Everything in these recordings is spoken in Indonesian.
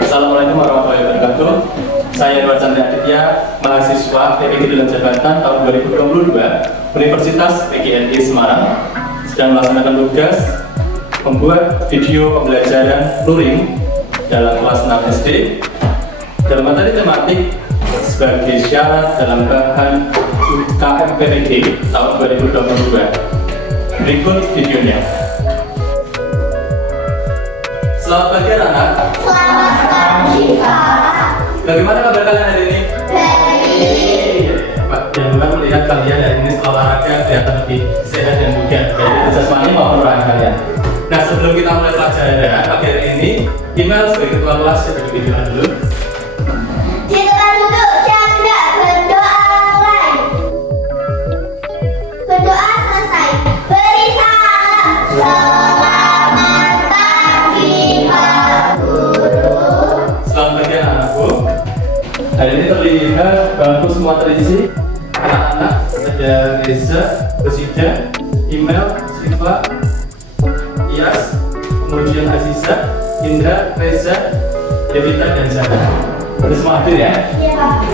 Assalamualaikum warahmatullahi wabarakatuh. Saya Edward Chandra Aditya, mahasiswa PPG dalam jabatan tahun 2022 Universitas PGRI Semarang, sedang melaksanakan tugas membuat video pembelajaran luring dalam kelas 6 SD dalam materi tematik sebagai syarat dalam bahan UKM PPG tahun 2022. Berikut videonya. Selamat pagi anak-anak. Selamat pagi, Pak. Bagaimana kabar kalian hari ini? Baik. Pak, dan juga melihat kalian hari ini setelah olahraga kelihatan lebih sehat dan bugar, baik itu jasmani maupun rohani kalian. Nah, sebelum kita mulai pelajaran pagi hari ini, email sebagai ketua kelas coba dibilang dulu. Di tempat duduk, Chandra berdoa mulai. Berdoa selesai. Beri salam. Selamat pagi, Pak Guru. Selamat pagi anak-anakku. Hari ini terlihat bagus semua terisi. Anak-anak ada Reza, Rosida, email, Siva, Iyas, kemudian Aziza, Indra, Reza, Devita, dan Zara. Udah semua hadir ya? Iya, Pak.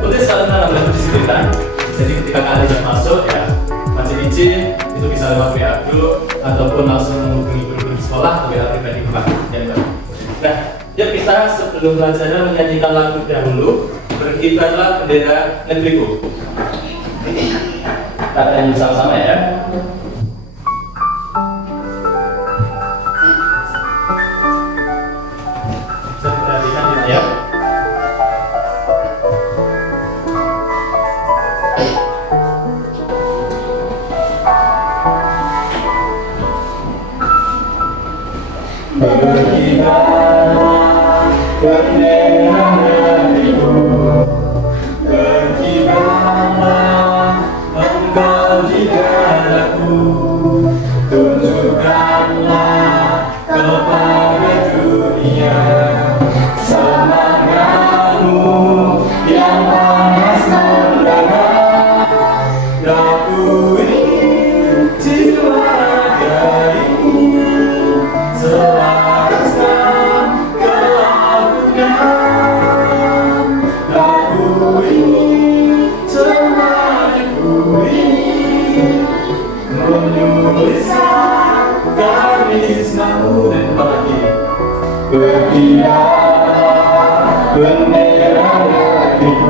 Untuk sekalian dalam bentuk disiplinan. Jadi ketika kalian sudah masuk ya masih izin, itu bisa lewat WA dulu ataupun langsung menghubungi guru di sekolah atau WA pribadi ke Pak. Nah, yuk kita sebelum pelajaran menyanyikan lagu dahulu. Berkibarlah bendera negeriku. Kita nyanyi bersama-sama ya. Bisa diperhatikan ya. Berkibarlah bendera negeriku, berkibarlah engkau di dadaku, tunjukkanlah kepada dunia semangatmu yang panas membara. Aku ingin jiwa ini selaraskan kelabuhan. Aku ingin semangatku ini menuliskan garis namu dan pagi. Berkibarlah bendera negeriku,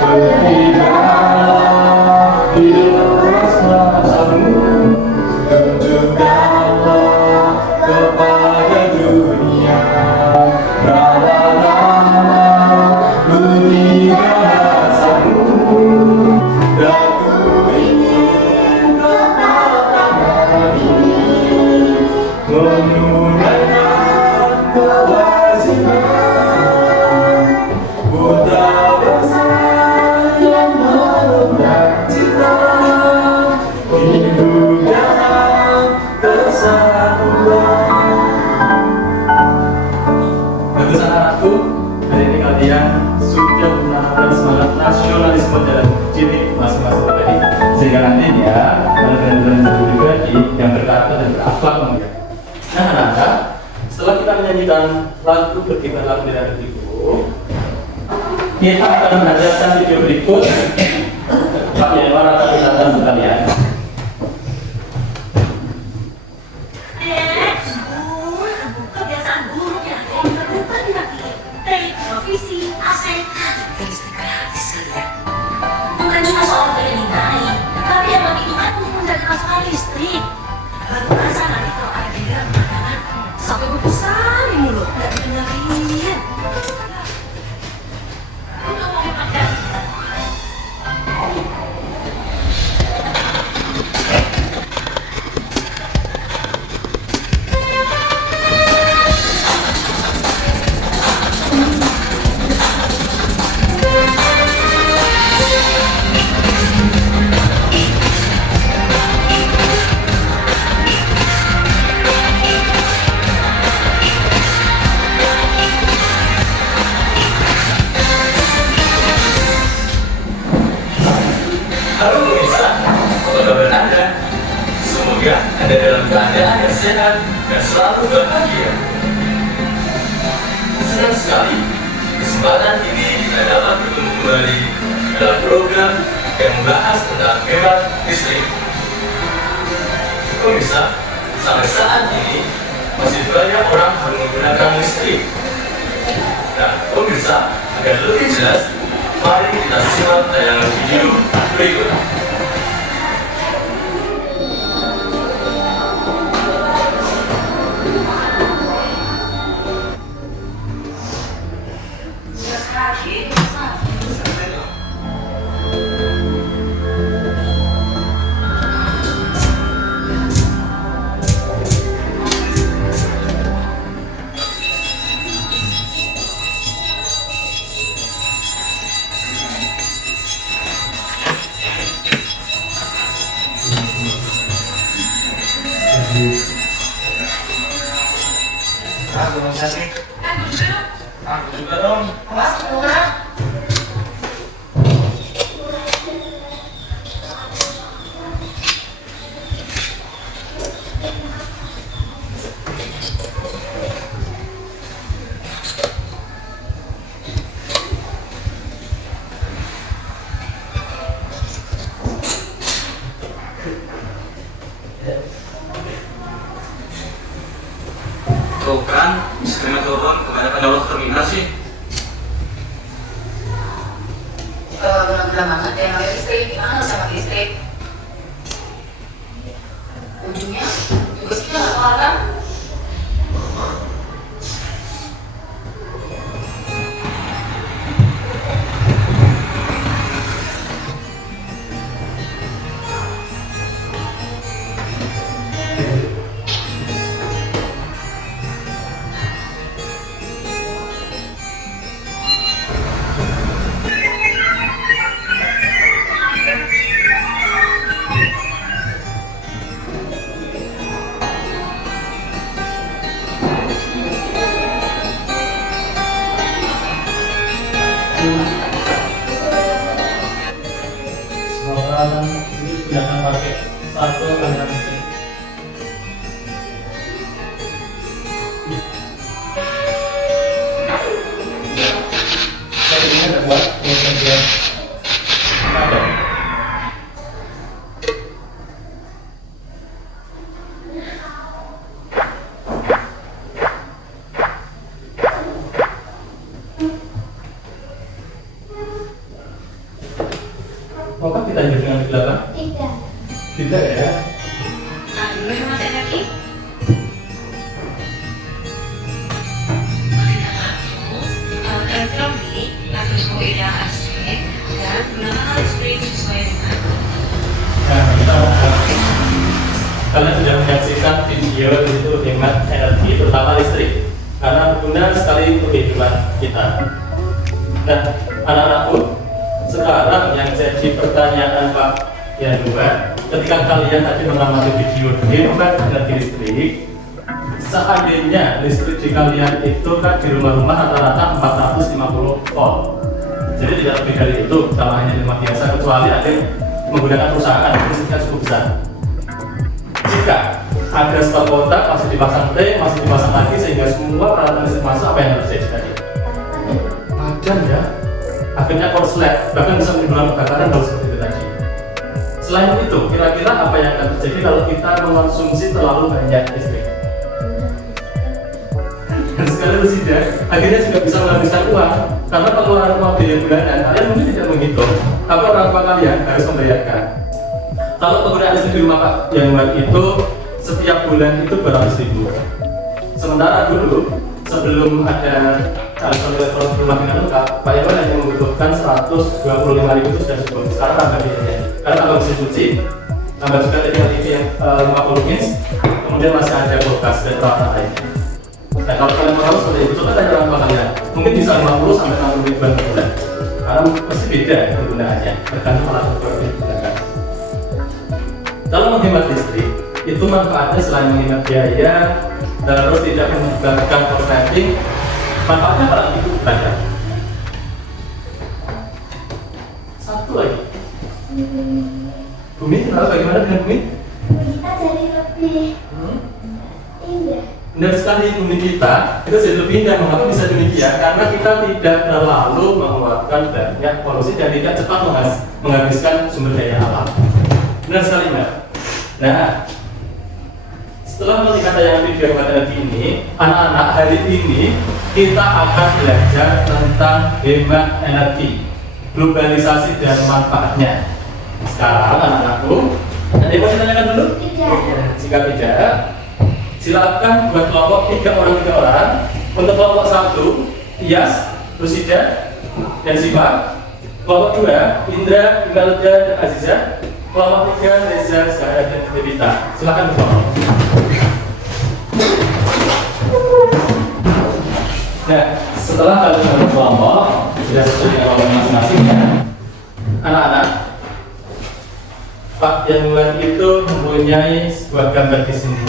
berkibarlah di luas kuasamu, tunjukkanlah kepada dunia rama-rama bunyi bahasamu. Aku ingin kepala tangan ini menunaikan kewajiban putra bangsa yang mengemban cita hidup dalam kesatuan. Bagus anak-anakku, hari ini kalian sudah menanamkan semangat nasionalisme dalam diri masing-masing pribadi, sehingga nantinya kalian benar-benar menjadi pribadi yang berkarakter dan berakhlak mulia. Nah anak-anak, setelah kita menyanyikan lagu Berkibarlah Bendera Negeriku, kita akan mendengarkan video berikut. Pak Yanwar akan mendengarkan untuk kalian. Kebiasaan buruknya lupa lagi. Televisi, AC, listrik gratis ya. Bukan cuma soal beli naik, tapi emang itu kan untuk menjaga pasokan listrik. Baru masa nanti kalau ada giliran makanan sampai besar mulu nggak didengerin. Udah mau makan. Anda dalam keadaan yang sehat dan selalu bahagia. Senang sekali kesempatan ini kita dapat bertemu kembali dalam program yang membahas tentang hemat listrik. Pemirsa, sampai saat ini masih banyak orang yang menggunakan listrik. Nah, pemirsa, agar lebih jelas, mari kita simak tayangan video berikut. Aku juga dong. Masuk juga. Tuh kan, listriknya turun, kebanyakan nyolot terminal sih. Gila banget ya namanya listrik. Gimana sama listrik? Ujungnya juga sih nggak kelar kan? Semua ini jangan pakai satu aliran listrik. Saya ini ada buat bagian ada. Maukah kita lanjut dengan di belakang? Tidak. Tidak ya? Nah, dulu hemat energi. Kalian beli harus mau ideal AC dan gunakan listrik sesuai dengan. Nah, kita kalian sudah menyaksikan video itu hemat energi terutama listrik karena berguna sekali untuk kehidupan kita. Nah, anak-anakku, sekarang yang jadi pertanyaan Pak Yanuar, ketika kalian tadi mengamati video hemat energi listrik, seandainya listrik di kalian itu kan di rumah-rumah rata-rata 450 volt, jadi tidak lebih dari itu kalau hanya di rumah biasa, kecuali ada yang menggunakan perusahaan listriknya cukup besar. Jika ada stok kontak masih dipasang T, masih dipasang lagi sehingga semua peralatan listrik masuk, apa yang harus terjadi tadi? Padam ya, akhirnya korslet, bahkan bisa menimbulkan kebakaran kalau seperti itu tadi. Selain itu, kira-kira apa yang akan terjadi kalau kita mengonsumsi terlalu banyak listrik? Dan sekali tidak, akhirnya juga bisa menghabiskan uang karena pengeluaran uang biaya bulanan kalian mungkin tidak menghitung, tapi orang tua kalian harus membayarkan. Kalau penggunaan listrik di rumah Pak Yanuar itu setiap bulan itu beratus ribu. Sementara dulu sebelum ada calon elektronik rumah dengan lengkap, Pak Yanuar hanya membutuhkan 125.000 itu sudah cukup. Sekarang tambah biayanya, karena tambah mesin cuci, tambah juga TV yang 50 inch, kemudian masih ada kulkas dan peralatan lainnya. Nah, kalau kalian mau tahu seperti itu, coba tanya orang tua kalian. Mungkin bisa 50 sampai 60 ribuan per bulan. Karena pasti beda penggunaannya, tergantung alat ukur yang digunakan. Kalau menghemat listrik, itu manfaatnya selain menghemat biaya, terus tidak menyebabkan korsleting, manfaatnya apa lagi itu banyak. Satu lagi, bumi, lalu bagaimana dengan bumi? Kita jadi lebih indah. Benar sekali, bumi kita itu sudah lebih indah. Mengapa bisa demikian? Karena kita tidak terlalu mengeluarkan banyak polusi dan tidak cepat menghabiskan sumber daya alam. Benar sekali, Mbak. Nah, setelah melihat tayangan video hemat energi ini, anak-anak, hari ini kita akan belajar tentang hemat energi, globalisasi dan manfaatnya. Sekarang anak-anakku, ada yang mau ditanyakan dulu? Tidak. Jika tidak, silakan buat kelompok 3 orang. Untuk kelompok 1, Iyas, Rusida, dan Siva. Kelompok 2, Indra, Imelda, dan Aziza. Kelompok 3, Reza, Zahra, dan Devita. Silakan berkelompok. Nah, setelah kalian berkelompok, sudah sesuai dengan kelompok masing-masing ya, anak-anak, Pak Yanuar itu mempunyai sebuah gambar di sini.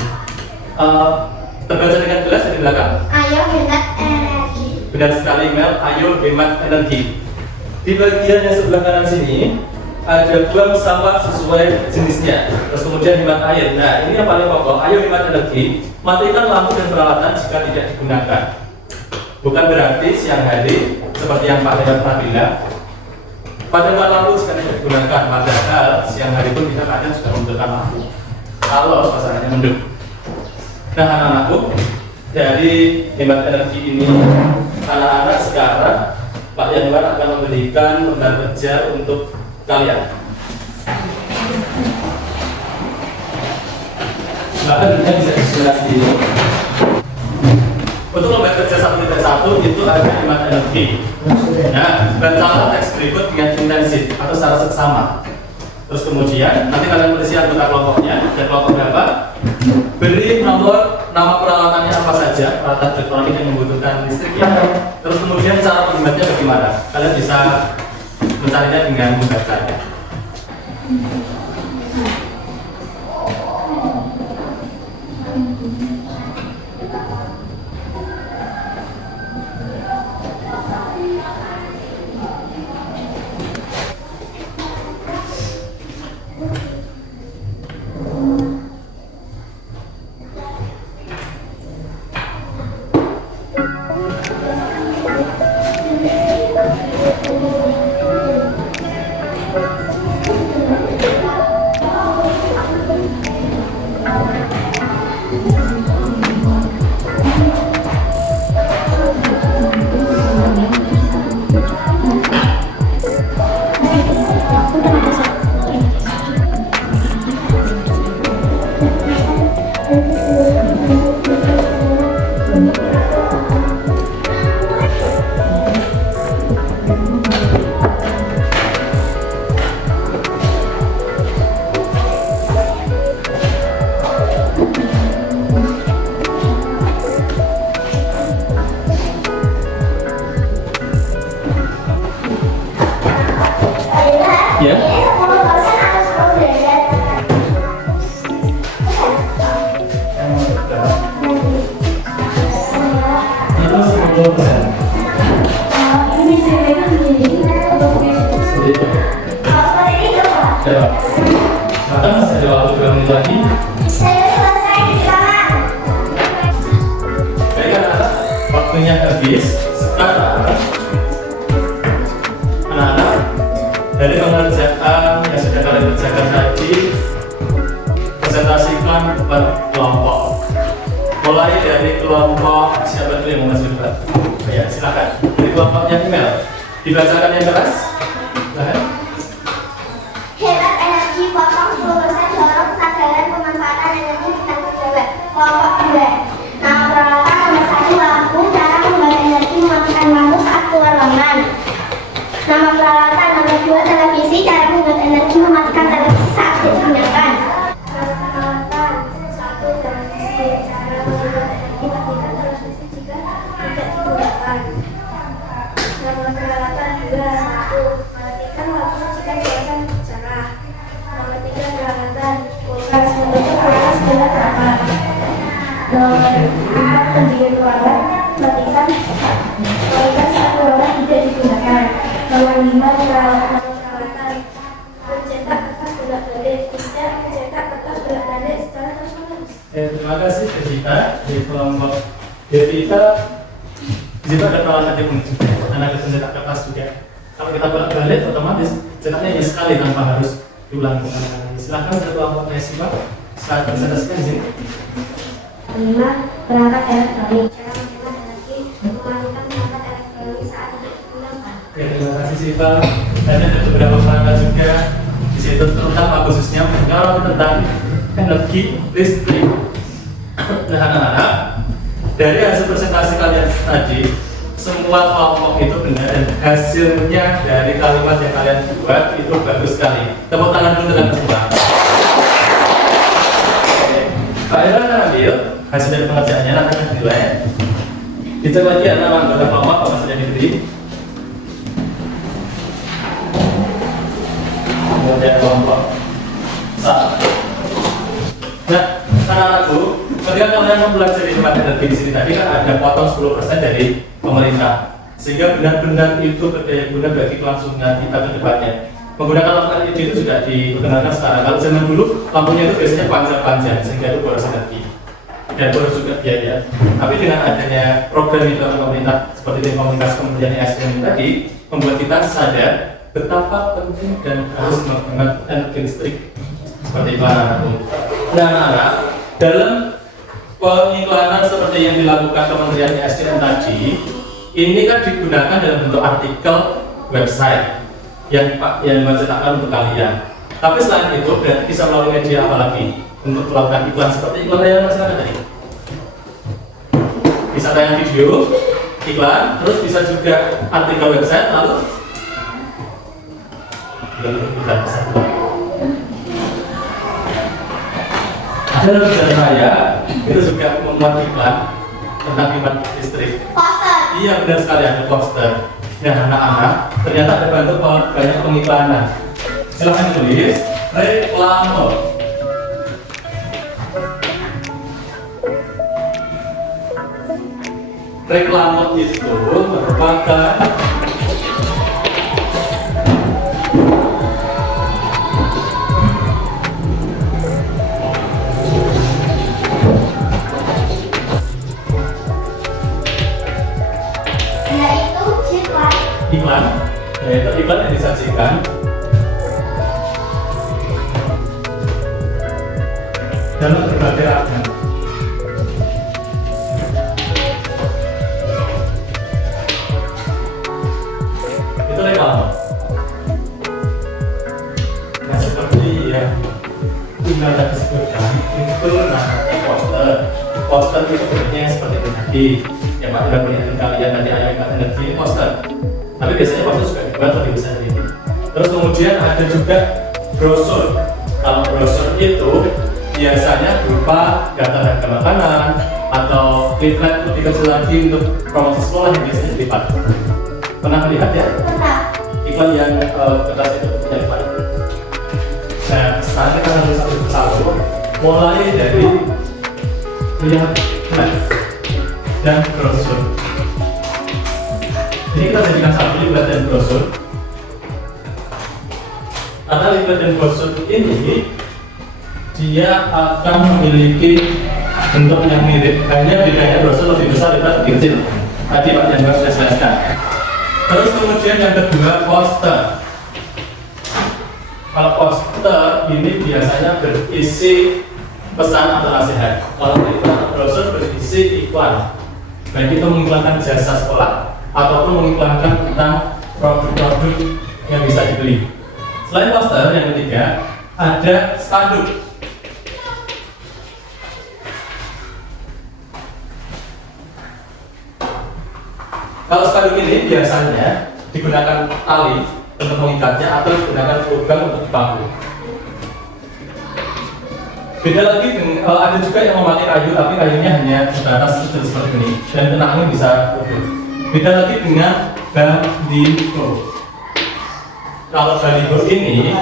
Terbaca dengan jelas di belakang. Ayo hemat energi. Benar sekali, Mel. Ayo hemat energi. Di bagian yang sebelah kanan sini ada buang sampah sesuai jenisnya. Terus kemudian hemat air. Nah, ini yang paling pokok. Ayo hemat energi. Matikan lampu dan peralatan jika tidak digunakan. Bukan berarti siang hari seperti yang Pak Lewat pernah bilang, padamkan lampu jika tidak digunakan. Padahal siang hari pun kita kadang sudah mematikan lampu kalau suasananya mendung. Nah, anak-anakku, dari hemat energi ini, anak-anak sekarang Pak Yanuar akan memberikan lembar kerja untuk kalian. Bahkan kita bisa disimulasi dulu. Untuk lembar kerja 1.1 itu ada hemat energi. Nah, bacalah teks berikut dengan intensif atau secara seksama. Terus kemudian nanti kalian tulis anggota kelompoknya dan kelompok berapa. Beri nomor, nama peralatannya apa saja, peralatan elektronik yang membutuhkan listrik ya. Terus kemudian cara menghematnya bagaimana? Kalian bisa mencarinya dengan membacanya. Ya. Ini 10% atau 10 derajat? Itu 10%. Ini sebenarnya begini. Kalau seperti ini coba. Ya. Maka masih ada waktu 2 menit lagi. Saya selesai di kamar. Baik anak-anak, waktunya habis. Sekarang anak-anak, dari pengerjaan yang sudah kalian kerjakan tadi, presentasikan per kelompok. Mulai dari kelompok siapa dulu yang mau masuk debat? Ya, silakan. Dari kelompoknya email, dibacakan yang keras. Silakan. Hemat energi potong 10% dorong kesadaran pemanfaatan energi dengan pejabat. Kelompok 2. Nama peralatan nomor 1 lampu, cara membuat energi mematikan lampu saat keluar ruangan. Nama peralatan nomor 2 televisi, cara membuat energi mematikan televisi saat digunakan. Nama peralatan 1 televisi, cara membuat energi mematikan televisi jika tidak digunakan. Nama peralatan 2 lampu, matikan lampu jika cuaca cerah. Nomor 3 peralatan kulkas, membentuk kulkas dengan aman. Nomor 4 pendingin ruangan, matikan kulkas saat ruangan tidak digunakan. Nomor 5 peralatan mencetak kertas bolak-balik, tidak mencetak kertas bolak-balik secara terus-menerus. Terima Terima kasih Devita di kelompok Devita. Di situ ada peralatan unik juga. Anak cetak kertas juga. Kalau kita bolak-balik otomatis cetaknya hanya sekali tanpa harus diulang kali. Silahkan satu kelompok Nesipa. Saat presentasikan di sini. 5. Perangkat elektronik. Cara mencetak energi menggunakan perangkat elektronik saat tidak digunakan. Ya, terima kasih Siva. Dan ada beberapa perangkat juga di situ, terutama khususnya kalau tentang energi listrik. Nah, anak-anak, dari hasil presentasi kalian tadi, semua kelompok itu benar dan hasilnya dari kalimat yang kalian buat itu bagus sekali. Tepuk tangan dulu dengan semua. Pak Ira akan ambil hasil dari pengerjaannya, nanti akan dinilai. Dicek lagi nama anggota kelompok apa sudah diberi. Kemudian kelompok satu. Nah, anak-anakku, ketika kalian mempelajari hemat energi di sini tadi kan ada potong 10% dari pemerintah, sehingga benar-benar itu berdaya guna bagi kelangsungan kita ke depannya. Menggunakan lampu LED itu sudah diperkenalkan sekarang. Kalau zaman dulu lampunya itu biasanya panjang-panjang sehingga itu boros energi dan boros juga biaya. Tapi dengan adanya program itu pemerintah seperti Telekomunikasi Kementerian ESDM tadi, membuat kita sadar betapa penting dan harus menggunakan energi listrik seperti itu anak-anakku. Nah, anak-anak, dalam pengiklanan seperti yang dilakukan Kementerian ESDM tadi, ini kan digunakan dalam bentuk artikel website yang mencetakkan untuk kalian. Tapi selain itu, berarti bisa melalui media apa lagi untuk melakukan iklan seperti iklan yang masyarakat tadi. Bisa tayang video, iklan, terus bisa juga artikel website, lalu iklan besar. Ada jalan raya itu juga membuat iklan tentang hemat listrik. Poster. Iya, benar sekali, ada poster. Nah, anak-anak, ternyata ada banyak pengiklanan. Silahkan tulis reklame. Reklame itu merupakan iklan, yaitu iklan yang disajikan dalam berbagai ragam. Itu reklame. Nah, seperti yang tinggal tadi disebutkan, itu namanya poster. Poster itu bentuknya seperti itu tadi. Yang Pak Ira punya kalian tadi hemat energi ini poster. Tapi biasanya poster juga dibuat lebih besar dari ini. Terus kemudian ada juga brosur. Kalau brosur itu biasanya berupa daftar harga makanan atau leaflet lebih kecil lagi untuk promosi sekolah yang biasanya dilipat. Pernah melihat ya? Pernah. Iklan yang kertas itu punya lipat. Nah, sekarang kita harus satu persatu mulai dari leaflet dan brosur. Ini kita jadikan satu leaflet dan brosur. Karena leaflet dan brosur ini dia akan memiliki bentuk yang mirip, hanya bedanya brosur lebih besar, leaflet lebih kecil. Tadi Pak Jangan sudah jelaskan. Terus kemudian yang kedua, poster. Kalau poster ini biasanya berisi pesan atau nasihat. Kalau brosur berisi iklan, baik itu mengiklankan jasa sekolah ataupun mengiklankan tentang produk-produk yang bisa dibeli. Selain poster, yang ketiga ada spanduk. Kalau spanduk ini biasanya digunakan tali untuk mengikatnya atau digunakan lubang untuk dipangku. Beda lagi dengan ada juga yang memakai kayu, tapi kayunya hanya sebatas kecil seperti ini dan kenangnya bisa utuh. Beda lagi dengan baliho. Kalau baliho ini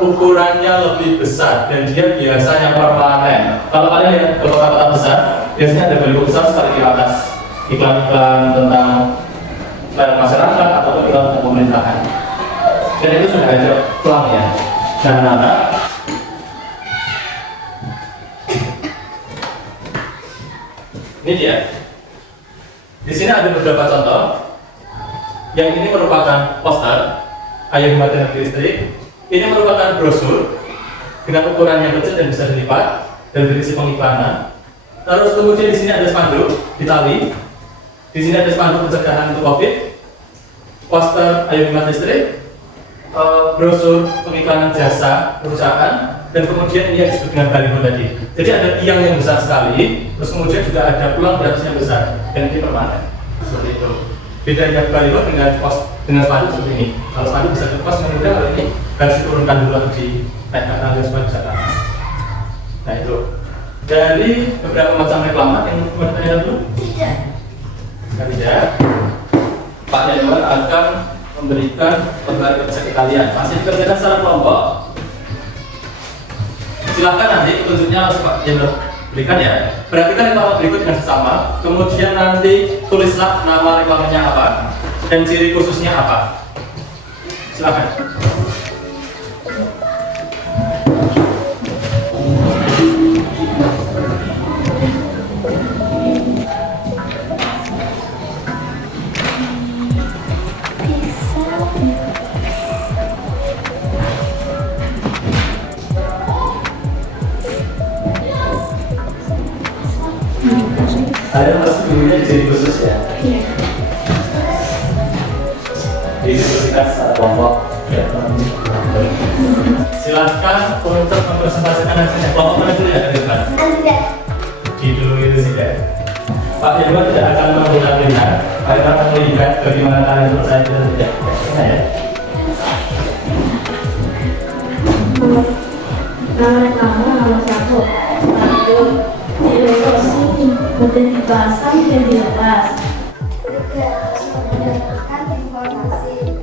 ukurannya lebih besar dan dia biasanya permanen. Kalau kalian lihat ke kota-kota besar, biasanya ada baliho besar sekali di atas iklan-iklan tentang masyarakat atau iklan tentang pemerintahan. Dan itu sudah ada pelangnya. Dan Ini dia. Di sini ada beberapa contoh. Yang ini merupakan poster Ayo Hemat Energi Listrik. Ini merupakan brosur dengan ukuran yang kecil dan bisa dilipat dan berisi pengiklanan. Terus kemudian di sini ada spanduk Itali. Di sini ada spanduk pencegahan untuk COVID, poster Ayo Hemat Listrik, brosur pengiklanan jasa perusahaan, dan kemudian ini yang disebut dengan baliho tadi. Jadi ada tiang yang besar sekali, terus kemudian juga ada pulang di atasnya besar, dan ini permanen seperti itu. Bedanya baliho dengan spanduk seperti ini. Kalau spanduk bisa dilepas dengan mudah, kalau ini harus diturunkan dulu atau dinaikkan agar supaya bisa panas. Nah itu dari beberapa macam reklaman yang mau ditanya dulu. Tidak. Pak Yanuar akan memberikan pemberi kerja ke kalian. Masih dikerjakan secara kelompok. Silahkan nanti tunjuknya langsung Pak Yanuar berikan ya. Perhatikan reklaman berikut dengan sesama. Kemudian nanti tulislah nama reklamanya apa dan ciri khususnya apa. Silahkan. Saya masih punya ciri khusus ya. Didiskusikan secara kelompok. Silakan untuk mempresentasikan hasilnya. Kelompok mana dulu ya dari depan? Di dulu itu sih ya. Pak Yanuar tidak akan menggunakan pilihan. Pak Yanuar akan melihat bagaimana kalian selesai itu tidak. Ya. Nama reklama nomor 1. Lanjut. Direkosi, kemudian dipasang dan dilepas. Mendapatkan informasi 4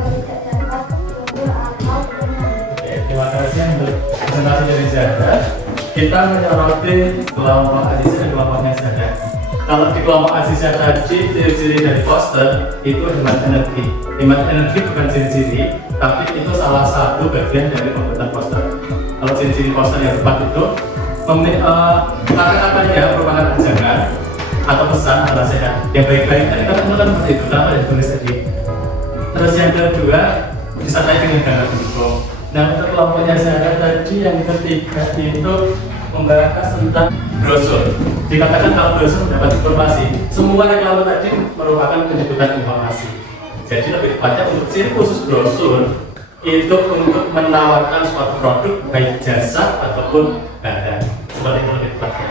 tidak dapat tunggu atau Oke, terima kasih untuk presentasi dari Zahra. Kita menyoroti kelompok Aziza dan kelompoknya Zahra. Kalau di kelompok Aziza tadi, ciri-ciri dari poster itu hemat energi. Hemat energi bukan ciri-ciri, tapi itu salah satu bagian dari pembuatan poster. Kalau ciri-ciri poster yang tepat itu kata-katanya merupakan ajakan atau pesan atau nasihat yang baik-baik. Tadi kita kan seperti itu, kenapa yang tulis tadi. Terus yang kedua disertai dengan gambar pendukung. Nah untuk kelompoknya saya tadi yang ketiga itu membahas tentang brosur. Dikatakan kalau brosur mendapat informasi, semua reklame tadi merupakan penyebutan informasi. Jadi lebih tepatnya untuk ciri khusus brosur itu untuk menawarkan suatu produk baik jasa ataupun barang. Seperti itu lebih tepatnya.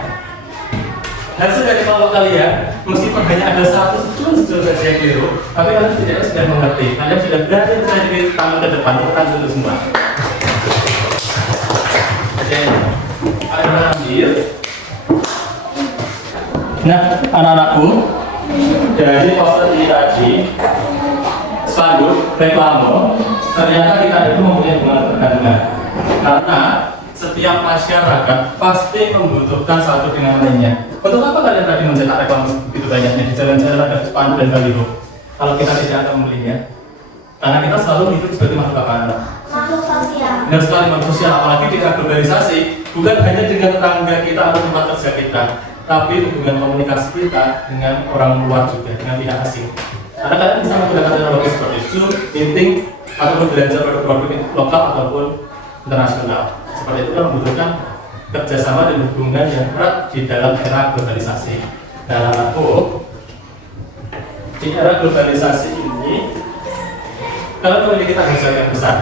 Hasil dari kelompok kalian, meskipun hanya ada satu sejujur saja yang keliru, tapi kalian setidaknya sudah mengerti. Kalian sudah berani menjadi tangan ke depan, tekan dulu semua. Oke, ayo ambil. Nah, anak-anakku, dari poster ini tadi, spanduk reklame, ternyata kita itu mempunyai hubungan bergantungan. Karena setiap masyarakat pasti membutuhkan satu dengan lainnya. Untuk apa kalian tadi mencetak reklame begitu banyaknya di jalan-jalan ada spanduk dan baliho? Kalau kita tidak akan membelinya, karena kita selalu hidup sebagai makhluk apa? makhluk sosial. Benar sekali, makhluk sosial, apalagi di era globalisasi, bukan hanya dengan tetangga kita atau tempat kerja kita, tapi hubungan komunikasi kita dengan orang luar juga, dengan pihak asing. Karena kalian bisa menggunakan teknologi seperti Zoom, meeting, ataupun belanja produk-produk lokal ataupun internasional. Seperti itu kan membutuhkan kerjasama dan hubungan yang erat di dalam era globalisasi. Nah, aku di era globalisasi ini, kalian memiliki tanggung jawab yang besar.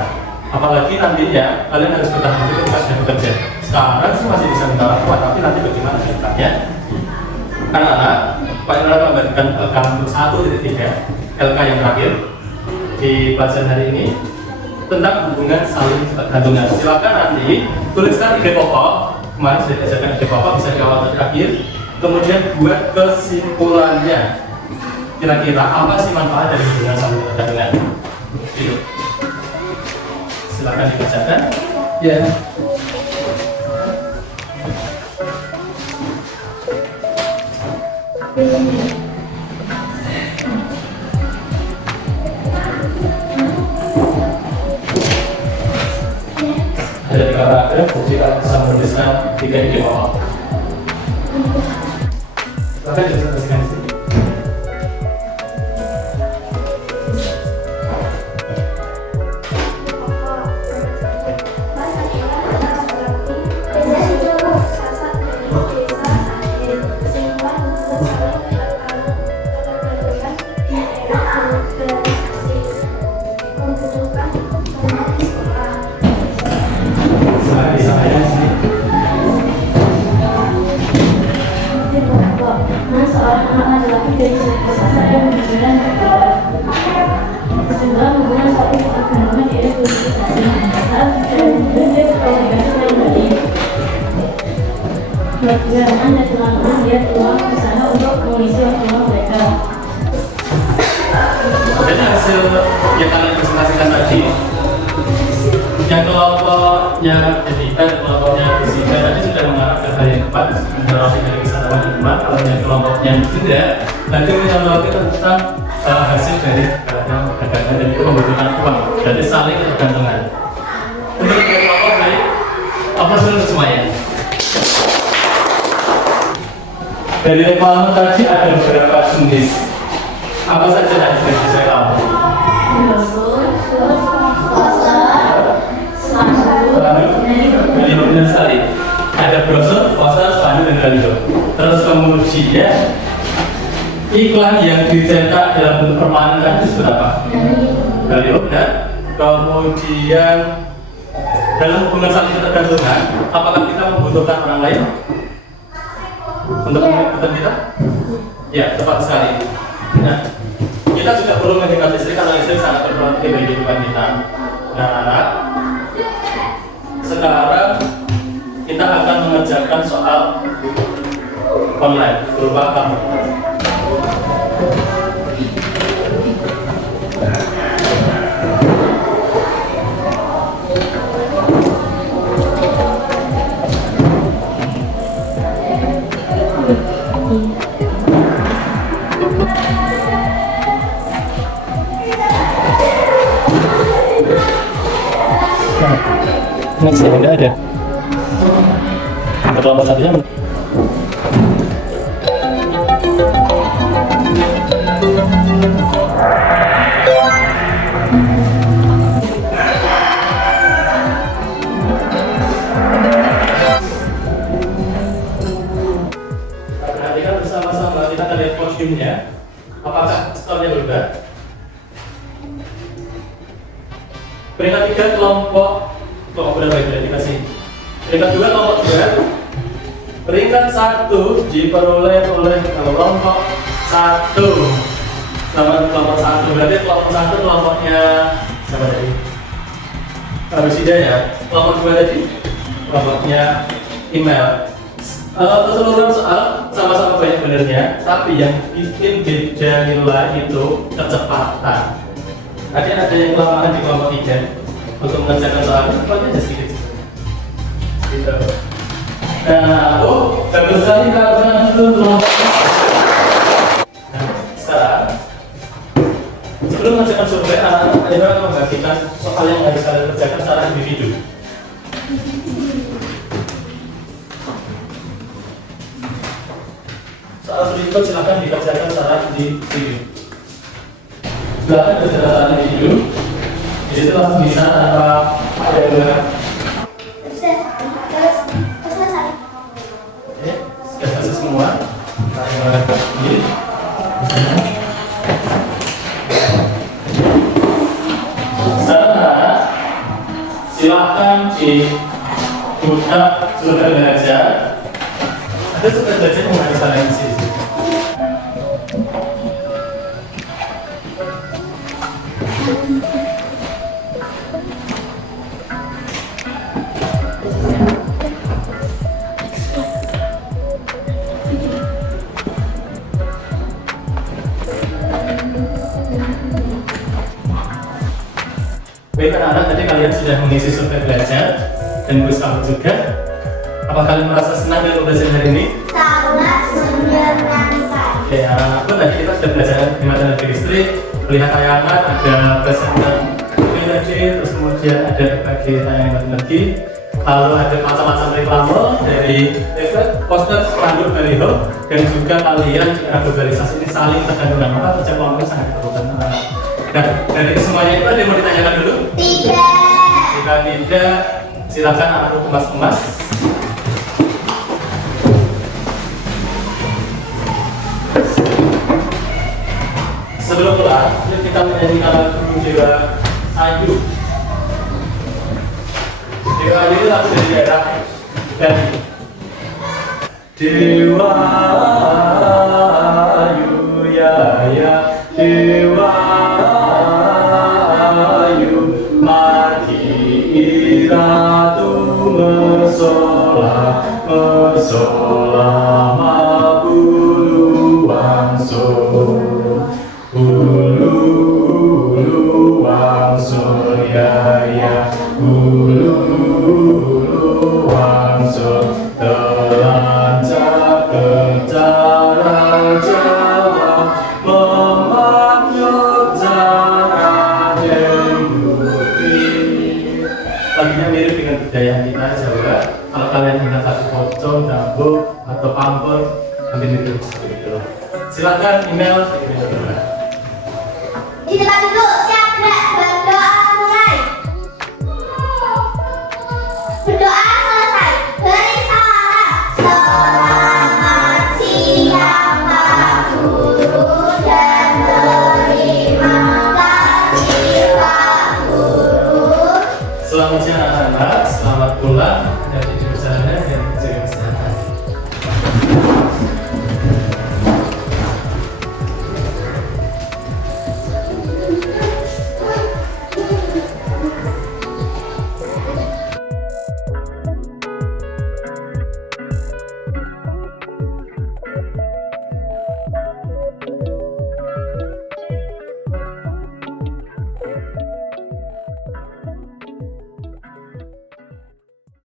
Apalagi nantinya kalian harus bertahan hidup ketika sudah bekerja. Sekarang sih masih bisa minta kuat, tapi nanti bagaimana ceritanya? Anak-anak, Pak Yanuar memberikan LK untuk 1.3, LK yang terakhir di pelajaran hari ini tentang hubungan saling bergantungan. Silakan nanti tuliskan ide pokok. Kemarin sudah diajarkan ide pokok, bisa dikawal terakhir. Kemudian buat kesimpulannya. Kira-kira apa sih manfaat dari hubungan saling bergantungan? Itu. Silakan dibacakan. Ya. Ada 3 paragraf, jadi kalian bisa menuliskan 3 ide pokok. Apa yang dipresentasikan di sini? Seorang anak laki-laki dari suku Sasa yang menunjukkan kesimpulan hubungan soal ilmu agama di Republik saat dia berkomunikasi dengan tadi keluargaan dan teman-teman dia peluang usaha untuk mengisi waktu luang mereka. Jadi hasil yang kalian presentasikan tadi, yang kelompoknya Etika, kelompoknya Fisika tadi sudah mengarah ke hal yang tepat, menerapkan dari wisatawan lingkungan. Kalau yang kelompoknya tidak, nanti menyoroti tentang hasil dari dagangan dan itu membutuhkan uang. Jadi saling bergantungan. Untuk kelompok baik, apa sudah semuanya? Dari reklame tadi ada beberapa jenis. Apa saja yang bisa reklame? Baliho, benar sekali. Ada brosur, poster, spanduk, dan baliho. Terus kemudian iklan yang dicetak dalam bentuk permanen tadi berapa? Baliho, benar. Kemudian dalam hubungan saling ketergantungan, apakah kita membutuhkan orang lain untuk mengikuti kita? Ya, tepat sekali. Nah, kita juga perlu menghemat listrik karena listrik sangat berperan bagi kehidupan kita. Nah, anak, sekarang kita akan mengerjakan soal online berupa kamu. Next ya, enggak ada. Untuk kelompok satunya perhatikan bersama-sama, kita akan lihat kostumnya. Apakah store-nya berubah? Peringkat 3 kelompok berapa itu dikasih? Peringkat 2 kelompok 2. Peringkat 1 diperoleh oleh kelompok 1. Sama kelompok 1 berarti kelompok 1 kelompoknya siapa tadi? Rusida ya. Kelompok 2 tadi kelompoknya email. Keseluruhan soal sama-sama banyak benernya, tapi yang bikin beda nilai itu kecepatan. Tadi ada yang kelamaan di kelompok 3 untuk mengerjakan soal ini, cepatnya aja sedikit gitu. Nah, bagus sekali kalau itu kelompoknya. Nah, sekarang sebelum mengerjakan survei, anak-anak akan membagikan soal yang harus kalian kerjakan secara individu. Soal berikut silakan dikerjakan secara individu. Silakan kerjakan secara individu. Di situ langsung bisa tanpa ada yang Selesai. Oke, sudah selesai semua. Ini. Sekarang silakan dibuka surat belajar. Ada surat belajar yang harus kalian isi. Baik anak-anak, tadi kalian sudah mengisi survei belajar dan kuis kamu juga. Apa kalian merasa senang dengan pembelajaran hari ini? Sangat menyenangkan. Oke, anak-anakku tadi kita sudah belajar hemat energi listrik, melihat tayangan, ada presenter energi, terus kemudian ada berbagai tayangan hemat energi. Lalu ada macam-macam reklame dari poster, spanduk, baliho, dan juga kalian cara berorganisasi ini saling tergantung, maka kerja kelompok sangat diperlukan. Nah, dari kesemuanya itu ada yang mau ditanyakan dulu? Tidak. Jika tidak, silakan anak kemas-kemas. Sebelum pulang, kita menyanyikan lagu Dewa Ayu. Dewa Ayu itu lagu dari daerah Bali. Dewa Ayu ya ya, Dewa Ayu mati iratu mesola mesola mabulu wangso. Ulu wangsul ya ya, ulu wangsul telanjang kecara Jawa memanyut cara Dewi. Lagunya mirip dengan budaya kita Jawa. Kalau kalian ingat lagu pocong, dambo, atau pampor, nanti mirip seperti itu. Silakan email. Di tempat duduk, siap.